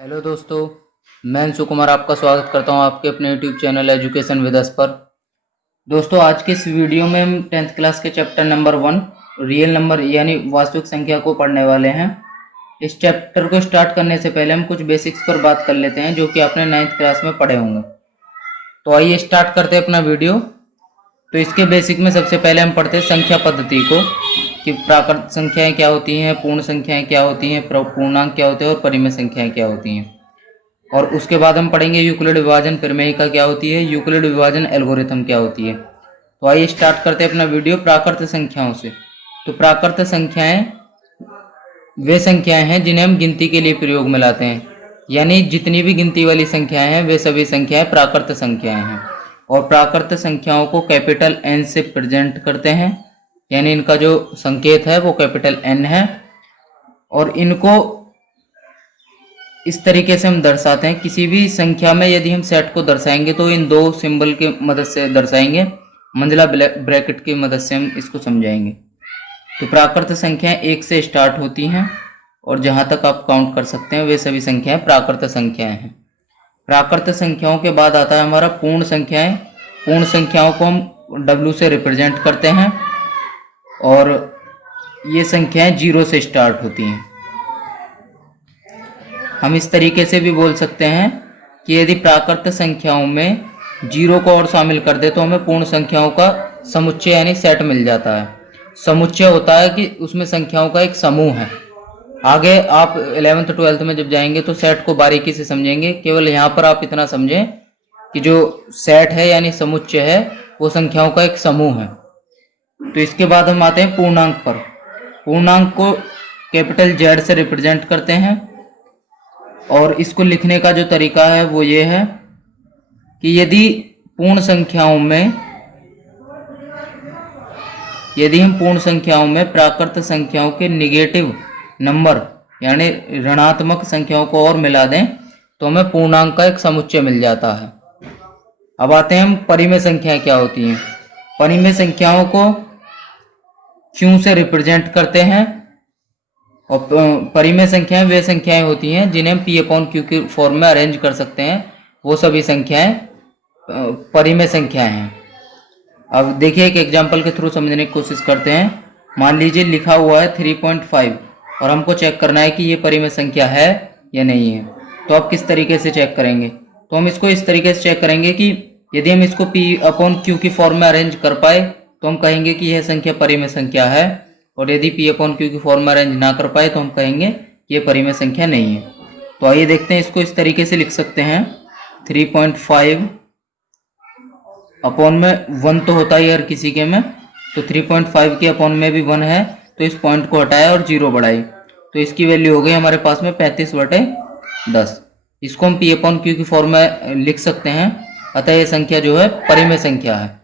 Hello दोस्तों, मैं अंशु कुमार आपका स्वागत करता हूं आपके अपने YouTube channel education with us पर। दोस्तों, आज के इस वीडियो में हम 10th क्लास के चैप्टर नंबर 1 रियल नंबर यानी वास्तविक संख्या को पढ़ने वाले हैं। इस चैप्टर को स्टार्ट करने से पहले हम कुछ बेसिक्स पर बात कर लेते हैं जो कि आपने 9th क्लास में पढ़े होंगे। तो आइए स्टार्ट करते हैं अपना वीडियो। तो इसके बेसिक में सबसे पहले हम पढ़ते हैं संख्या पद्धति को कि प्राकृत संख्याएं क्या होती हैं, पूर्ण संख्याएं क्या होती हैं, पूर्णांक क्या होते हैं और परिमेय संख्याएं क्या होती हैं। और उसके बाद हम पढ़ेंगे यूक्लिड विभाजन प्रमेयिका क्या होती है, यूक्लिड विभाजन एल्गोरिथम क्या होती है। तो आइए स्टार्ट करते हैं अपना वीडियो प्राकृत संख्याओं से। तो प्राकृत संख्याएं वे संख्याएं हैं जिन्हें हम गिनती के लिए प्रयोग में लाते हैं, यानी जितनी भी गिनती वाली संख्याएं हैं वे सभी संख्याएं प्राकृत संख्याएं हैं। और प्राकृत संख्याओं को कैपिटल एन से प्रेजेंट करते हैं, यानी इनका जो संकेत है वो कैपिटल एन है। और इनको इस तरीके से हम दर्शाते हैं। किसी भी संख्या में यदि हम सेट को दर्शाएंगे तो इन दो सिंबल की मदद से दर्शाएंगे, मंझला ब्रैकेट की मदद से हम इसको समझाएंगे। तो प्राकृत संख्याएं 1 से स्टार्ट होती हैं और जहां तक आप काउंट कर सकते हैं वे सभी संख्याएं प्राकृत संख्याएं हैं। प्राकृत संख्याओं के बाद आता है हमारा पूर्ण संख्याएं। पूर्ण संख्याओं को हम W से रिप्रेजेंट करते हैं और ये संख्याएं 0 से स्टार्ट होती हैं। हम इस तरीके से भी बोल सकते हैं कि यदि प्राकृत संख्याओं में 0 को और शामिल कर दे तो हमें पूर्ण संख्याओं का समुच्चय यानी सेट मिल जाता है। समुच्चय होता है कि उसमें संख्याओं का एक समूह है। आगे आप 11th 12th में जब जाएंगे तो सेट को बारीकी से समझेंगे। केवल यहाँ पर आप इतना समझें कि जो सेट है यानी समुच्चय है वो संख्याओं का एक समूह है। तो इसके बाद हम आते हैं पूर्णांक पर। पूर्णांक को कैपिटल Z से रिप्रेजेंट करते हैं और इसको लिखने का जो तरीका है वो ये है कि यदि हम पूर्ण संख्याओं में प्राकृत संख्याओं के निगेटिव नंबर यानी ऋणात्मक संख्याओं को और मिला दें तो हमें पूर्णांक का एक समुच्चय मिल जाता है। अब आते हैं हम परिमेय संख्याएं क्या होती हैं। परिमेय संख्याओं को Q से रिप्रेजेंट करते हैं और परिमेय संख्याएं वे संख्याएं होती हैं जिन्हें हम P/Q के फॉर्म में अरेंज कर सकते हैं। वो सभी संख्याएं परिमेय संख्याएं हैं। अब देखिए एक एग्जांपल के थ्रू समझने की कोशिश करते हैं। मान लीजिए लिखा हुआ है 3.5 और हमको चेक करना है कि ये परिमेय संख्या है या नहीं है। तो आप किस तरीके से चेक करेंगे? तो हम इसको इस तरीके से चेक करेंगे कि यदि हम इसको P/Q की फॉर्म में अरेंज कर पाए तो हम कहेंगे कि यह संख्या परिमेय संख्या है, और यदि P/Q की फॉर्म में अरेंज ना कर पाए तो हम कहेंगे कि ये परिमेय संख्या नहीं है। तो आइए देखते हैं, इसको इस तरीके से लिख सकते हैं 3.5 अपॉन में 1 तो होता ही हर किसी के में, तो 3.5 के अपॉन में भी 1 है तो इस पॉइंट को हटाया और 0 बढ़ाई तो इसकी वैल्यू हो गई हमारे पास में 35/10। इसको हम P/Q की फॉर्म में लिख सकते हैं। अतः यह संख्या जो है परिमेय संख्या है।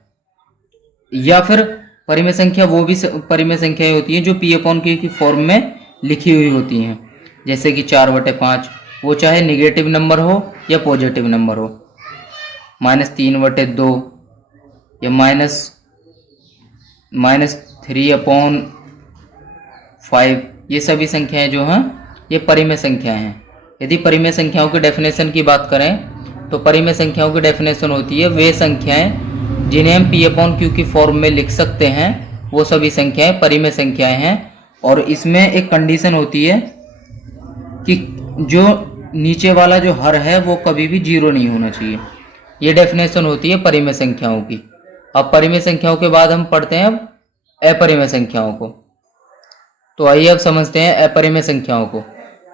या फिर परिमेय संख्या वो भी परिमेय संख्याएं होती हैं जो P/Q की फॉर्म में लिखी हुई होती हैं, जैसे कि 4/5, वो चाहे निगेटिव नंबर हो या पॉजिटिव नंबर हो, -3/2 या -3/5, ये सभी संख्याएं जो हैं ये परिमेय संख्याएं हैं। यदि परिमेय संख्याओं की डेफिनेशन की बात करें तो परिमेय संख्याओं की डेफिनेशन होती है वे संख्याएं जिन्हें हम P/Q की फॉर्म में लिख सकते हैं वो सभी संख्याएं परिमेय संख्याएं हैं। और इसमें एक कंडीशन होती है कि जो नीचे वाला जो हर है वो कभी भी 0 नहीं होना चाहिए। ये डेफिनेशन होती है परिमेय संख्याओं की। अब परिमेय संख्याओं के बाद हम पढ़ते हैं अब अपरिमेय संख्याओं को। तो आइए अब समझते हैं अपरिमेय संख्याओं को।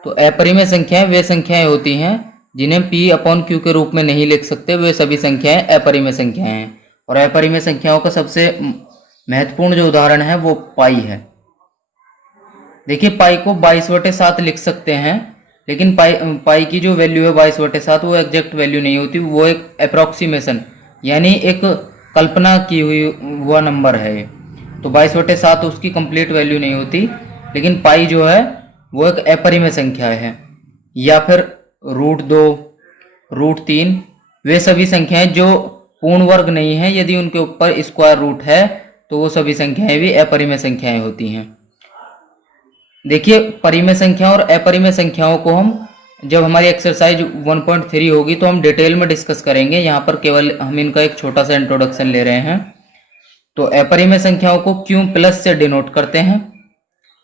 तो अपरिमेय संख्याएं वे संख्याएं होती हैं जिन्हें P/Q के रूप में नहीं लिख सकते, वे सभी संख्याएं अपरिमेय संख्याएं हैं। और अपरिमेय संख्याओं का सबसे महत्वपूर्ण जो उदाहरण है वो पाई है। देखिए पाई को 22/7 लिख सकते हैं, लेकिन पाई की जो वैल्यू है 22/7 वो एग्जैक्ट वैल्यू नहीं होती, वो एक अप्रोक्सीमेशन यानी एक कल्पना की हुआ नंबर है। तो 22/7 उसकी कंप्लीट वैल्यू नहीं होती, लेकिन पाई जो है वो एक अपरिमेय संख्या है। या फिर √2, √3, वे सभी संख्याएं जो पूर्ण वर्ग नहीं है, यदि उनके ऊपर स्क्वायर रूट है तो वो सभी संख्याएं भी अपरिमेय संख्याएं होती हैं। देखिए परिमेय संख्या और अपरिमेय संख्याओं को हम जब हमारी एक्सरसाइज 1.3 होगी तो हम डिटेल में डिस्कस करेंगे। यहाँ पर केवल हम इनका एक छोटा सा इंट्रोडक्शन ले रहे हैं। तो अपरिमेय संख्याओं को क्यू प्लस से डिनोट करते हैं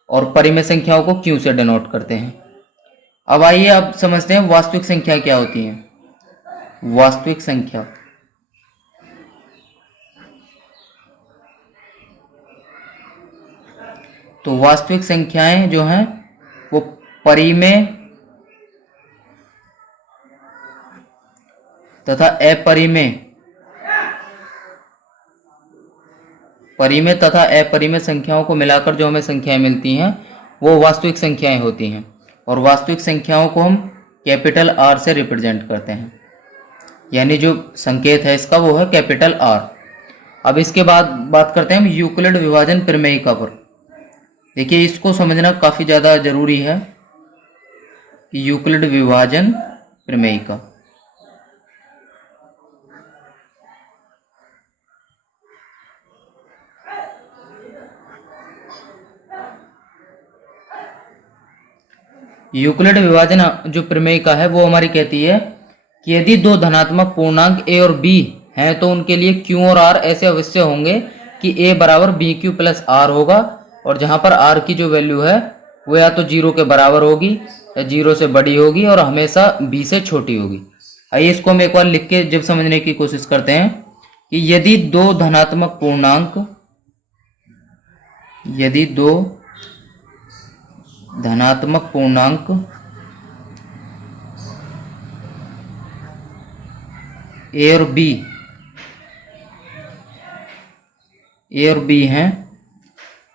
और परिमेय संख्याओं को क्यू से डिनोट करते हैं। अब आइए अब समझते हैं वास्तविक संख्या क्या होती है। वास्तविक संख्या, तो वास्तविक संख्याएं जो हैं वो परिमेय तथा अपरिमेय, परिमेय तथा अपरिमेय संख्याओं को मिलाकर जो हमें संख्याएं मिलती हैं वो वास्तविक संख्याएं होती हैं। और वास्तविक संख्याओं को हम कैपिटल आर से रिप्रेजेंट करते हैं, यानी जो संकेत है इसका वो है कैपिटल आर। अब इसके बाद बात करते हैं हम यूक्लिड विभाजन प्रमेयिका पर। देखिए इसको समझना काफ़ी ज़्यादा जरूरी है कि यूक्लिड विभाजन प्रमेयिका। यूक्लिड विभाजन जो प्रमेयिका है वो हमारी कहती है कि यदि दो धनात्मक पूर्णांक a और b हैं तो उनके लिए q और r ऐसे अवश्य होंगे कि a बराबर बी क्यू प्लस आर होगा, और जहां पर r की जो वैल्यू है वो या तो 0 के बराबर होगी या 0 से बड़ी होगी और हमेशा b से छोटी होगी। आइए इसको हम एक बार लिख के जब समझने की कोशिश करते हैं कि यदि दो धनात्मक पूर्णांक, यदि दो धनात्मक पूर्णांक ए और बी हैं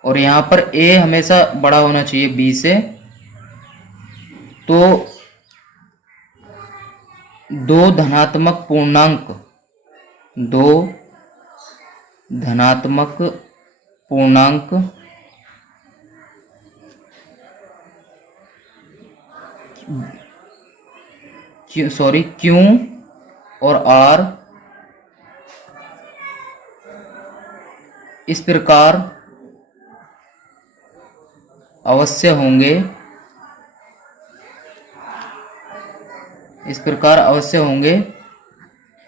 और यहाँ पर ए हमेशा बड़ा होना चाहिए बी से, तो दो धनात्मक पूर्णांक क्यू और आर इस प्रकार अवश्य होंगे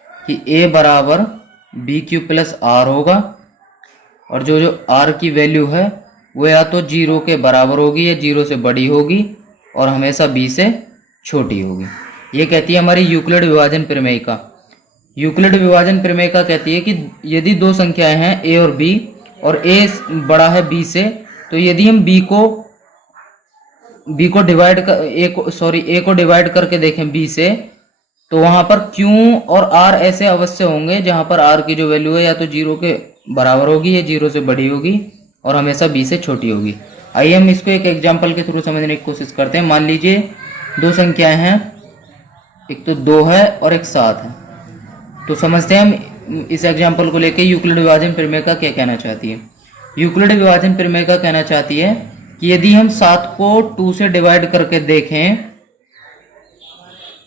कि a बराबर बी क्यू प्लस आर होगा, और जो r की वैल्यू है वो या तो 0 के बराबर होगी या 0 से बड़ी होगी और हमेशा b से छोटी होगी। ये कहती है हमारी यूक्लिड विभाजन प्रमेयिका। यूक्लिड विभाजन प्रमेयिका कहती है कि यदि दो संख्याएं हैं a और b और a बड़ा है b से, तो यदि हम a को डिवाइड करके देखें b से, तो वहां पर q और r ऐसे अवश्य होंगे जहां पर r की जो वैल्यू है या तो 0 के बराबर होगी या 0 से बड़ी होगी और हमेशा b से छोटी होगी। आइए हम इसको एक एग्जांपल के थ्रू समझने की कोशिश करते हैं। मान लीजिए दो संख्याएं हैं, एक तो 2 है और एक 7 है। तो समझते हैं हम इस एग्जांपल को लेके यूक्लिड विभाजन प्रमेयिका क्या कहना चाहती है। यूक्लिड विभाजन प्रमेयिका कहना चाहती है कि यदि हम 7 को 2 से डिवाइड करके देखें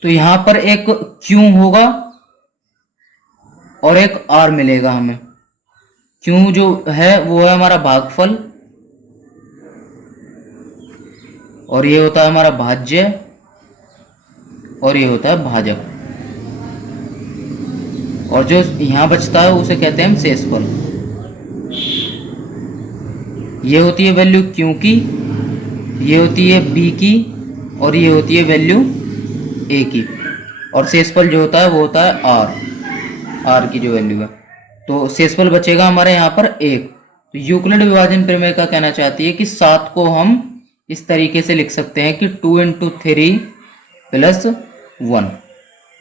तो यहां पर एक q होगा और एक r मिलेगा हमें। q जो है वो है हमारा भागफल और ये होता है हमारा भाज्य और ये होता है भाजक, और जो यहां बचता है उसे कहते हैं हम शेषफल। ये होती है वैल्यू q की, ये होती है b की और ये होती है वैल्यू a की, और शेषफल जो होता है वो होता है r की जो वैल्यू है। तो शेषफल बचेगा हमारे यहाँ पर 1। तो यूक्लिड विभाजन प्रमेयिका कहना चाहती है कि 7 को हम इस तरीके से लिख सकते हैं कि 2 × 3 + 1।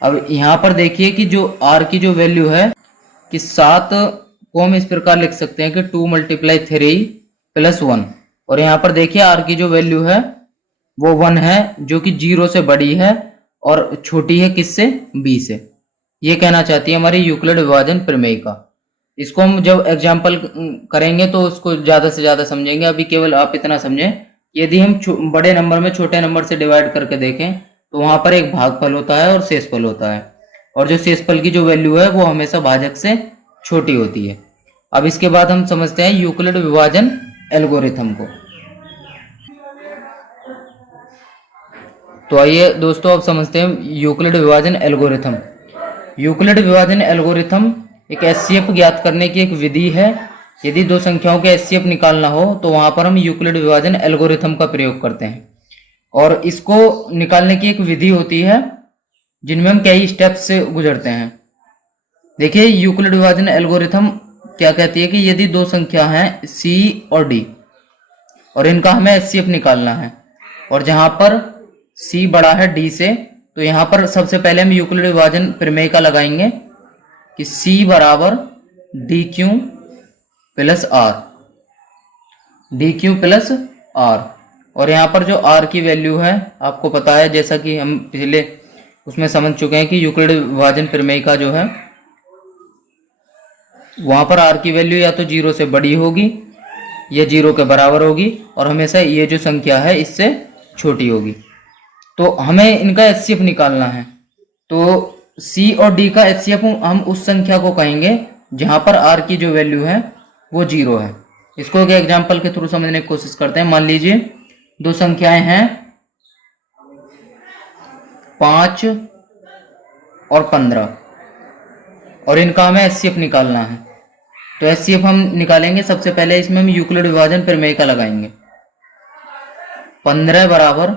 अब यहाँ पर देखिए कि जो r की जो वैल्यू है कि 7 को हम इस प्रकार लिख सकते हैं कि 2 × 3 + 1, और यहाँ पर देखिए r की जो वैल्यू है वो 1 है जो कि 0 से बड़ी है और छोटी है किससे, b से। ये कहना चाहती है हमारी यूक्लिड विभाजन प्रमेयिका। इसको हम जब एग्जाम्पल करेंगे तो उसको ज़्यादा से ज़्यादा समझेंगे। अभी केवल आप इतना समझें, यदि हम बड़े नंबर में छोटे नंबर से डिवाइड करके देखें तो वहाँ पर एक भागफल होता है और शेषफल होता है, और जो शेषफल की जो वैल्यू है वो हमेशा भाजक से छोटी होती है। अब इसके बाद हम समझते हैं यूक्लिड विभाजन एल्गोरिथम को। तो आइए दोस्तों अब समझते हैं यूक्लिड विभाजन एल्गोरिथम। यूक्लिड विभाजन एल्गोरिथम एक एचसीएफ ज्ञात करने की एक विधि है। यदि दो संख्याओं के एचसीएफ निकालना हो तो वहां पर हम यूक्लिड विभाजन एल्गोरिथम का प्रयोग करते हैं, और इसको निकालने की एक विधि होती है जिनमें हम कई स्टेप्स से गुजरते हैं। देखिए यूक्लिड विभाजन एल्गोरिथम क्या कहती है कि यदि दो संख्या हैं सी और डी और इनका हमें एचसीएफ निकालना है, और जहां पर सी बड़ा है डी से, तो यहां पर सबसे पहले हम यूक्लिड विभाजन प्रमेय का लगाएंगे कि सी बराबर D Q plus R, D Q plus R. और यहाँ पर जो आर की वैल्यू है आपको पता है, जैसा कि हम पिछले उसमें समझ चुके हैं कि यूक्लिड विभाजन प्रमेय का जो है वहां पर आर की वैल्यू या तो 0 से बड़ी होगी या 0 के बराबर होगी, और हमेशा ये जो संख्या है इससे छोटी होगी। तो हमें इनका एचसीएफ निकालना है, तो सी और डी का एचसीएफ हम उस संख्या को कहेंगे जहां पर आर की जो वैल्यू है वो 0 है। इसको एक एग्जाम्पल के थ्रू समझने की कोशिश करते हैं। मान लीजिए दो संख्याएं हैं 5 और 15 और इनका हमें एचसीएफ निकालना है। तो एचसीएफ हम निकालेंगे, सबसे पहले इसमें हम यूक्लिड विभाजन प्रमेय का लगाएंगे। 15 बराबर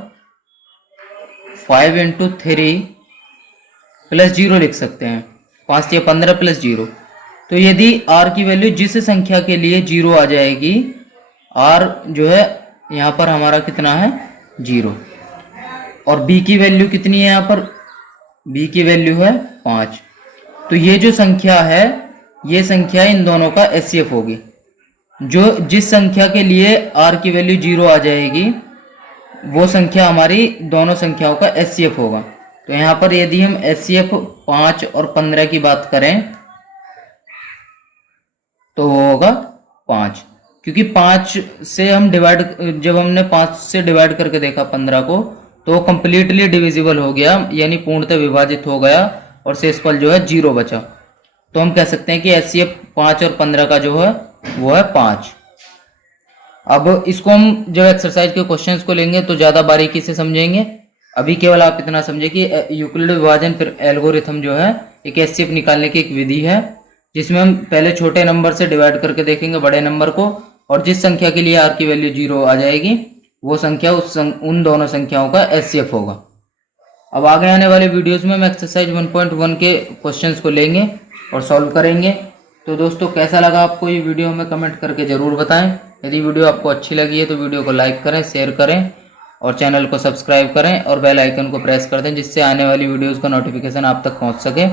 5 × 3 प्लस 0 लिख सकते हैं, 5 या 15 प्लस 0। तो यदि r की वैल्यू जिस संख्या के लिए 0 आ जाएगी, r जो है यहाँ पर हमारा कितना है 0, और b की वैल्यू कितनी है, यहाँ पर b की वैल्यू है 5। तो ये जो संख्या है ये संख्या इन दोनों का एचसीएफ होगी। जो जिस संख्या के लिए r की वैल्यू 0 आ जाएगी वो संख्या हमारी दोनों संख्याओं का एचसीएफ होगा। तो यहाँ पर यदि हम एचसीएफ 5 और 15 की बात करें तो वो होगा 5, क्योंकि 5 से हम डिवाइड, जब हमने 5 से डिवाइड करके देखा 15 को तो वो कंप्लीटली डिविजिबल हो गया, यानी पूर्णतः विभाजित हो गया और शेषफल जो है 0 बचा। तो हम कह सकते हैं कि एचसीएफ 5 और 15 का जो है वो है 5। अब इसको हम जब एक्सरसाइज के क्वेश्चंस को लेंगे तो ज़्यादा बारीकी से समझेंगे। अभी केवल आप इतना समझे कि यूक्लिड विभाजन एल्गोरिथम जो है एक एचसीएफ निकालने की एक विधि है, जिसमें हम पहले छोटे नंबर से डिवाइड करके देखेंगे बड़े नंबर को, और जिस संख्या के लिए आर की वैल्यू 0 आ जाएगी वो संख्या उन दोनों संख्याओं का एचसीएफ होगा। अब आगे आने वाले वीडियोस में हम एक्सरसाइज 1.1 के क्वेश्चंस को लेंगे और सॉल्व करेंगे। तो दोस्तों कैसा लगा आपको ये वीडियो हमें कमेंट करके ज़रूर बताएं। यदि वीडियो आपको अच्छी लगी है तो वीडियो को लाइक करें, शेयर करें और चैनल को सब्सक्राइब करें और बेल आइकन को प्रेस कर दें, जिससे आने वाली वीडियोस का नोटिफिकेशन आप तक पहुंच सके।